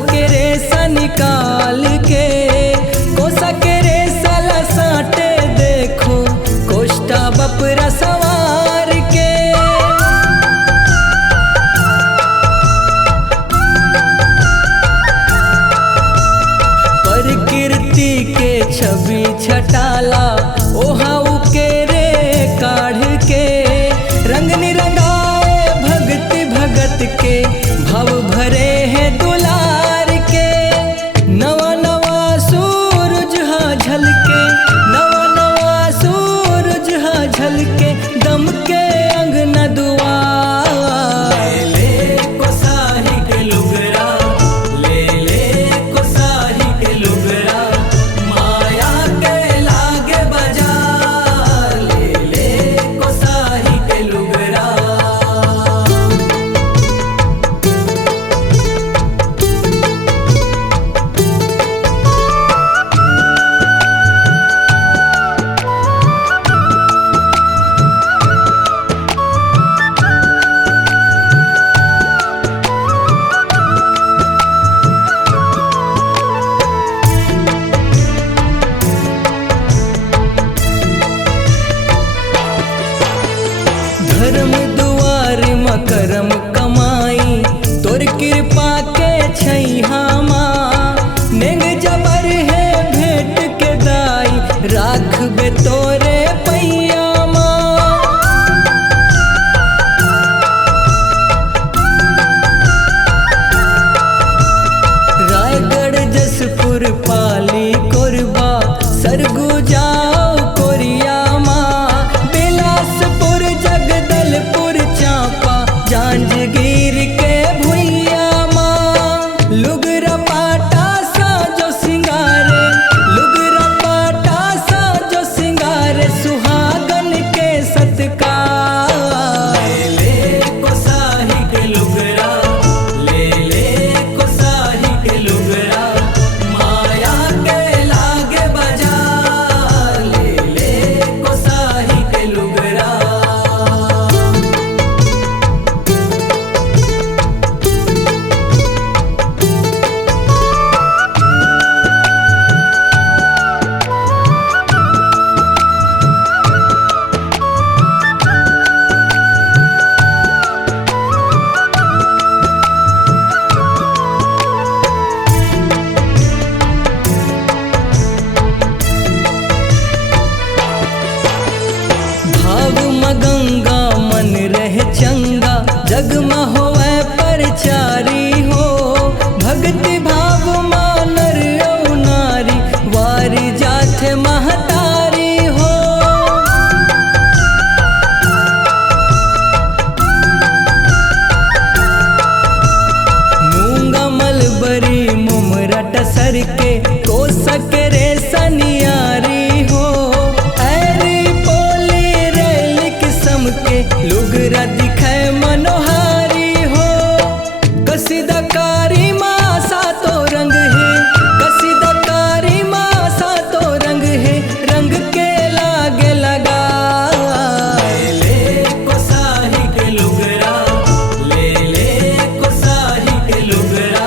के रेसा निकाल के, कोसा के रेसा ला साटे देखो, कोष्टा बपरा सवार के। प्रकृति के छवि छटाला ओहाऊ के रे काढ़ के, रंग निरंगाए भक्ति भगत के, भव भरे हैं दुलार के। नवा नवा सूरज हा झलके, नवा नवा सूरज हा झलके, दम के अंगना दुआर। ले कोसाही के लुगरा, ले कोसाही के लुगरा, माया के लागे बाजार। ले कोसाही के लुगरा। धर्म दुआर मकरम कमाई, तोर कृपा के छैहा माँ। नेंग जबर है भेंट के दाई, राखबे तोरे पैया माँ। रायगढ़ जसपुर पाली कोरबा, सरगु जाओ कोरिया माँ। बिलासपुर जगदलपुर चांपा, जांजगीर के भुइया माँ। लुगरा पाटा सा जो सिंगारे, लुगरा पाटा सा जो सिंगारे, सुहागन के सत्कार। ले कोसाही के लुगरा, ले कोसाही के लुगरा, माया के लागे बाजार। ले कोसाही के लुगरा। भाव मगंगा मन रहे चंगा, जगमा होवे परचारी हो। भक्ति भाव मानर ओ नारी, वारी जाथे महतारी हो। मूंगा मलबरी मुमरट सर के, कोसक रे सनियारी हो। के लुगरा दिखे मनोहारी हो। कसीदाकारी माँ सातो रंग है, कसीदाकारी माँ सातो रंग है, रंग के लागे लगा। ले कोसाही के लुगरा, ले कोसाही के लुगरा,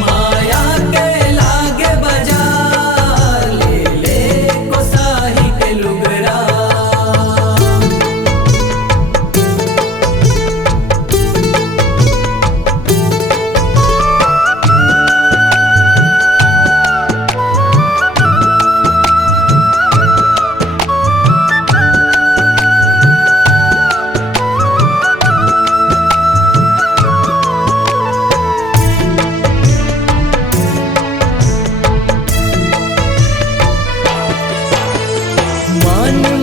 माया के लागे बाजार। ले कोसाही के लुगरा।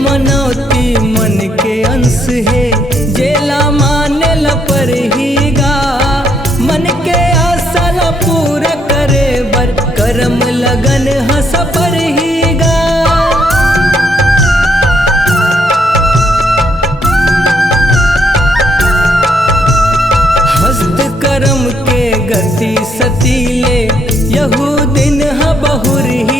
मनौती मन के अंश है, जेला माने ला पर ही गा। मन के आशा ला पूरा करे बर, करम लगन हंस पर ही गा। हस्त कर्म के गति सतीले, यहू दिन ह बहुर ही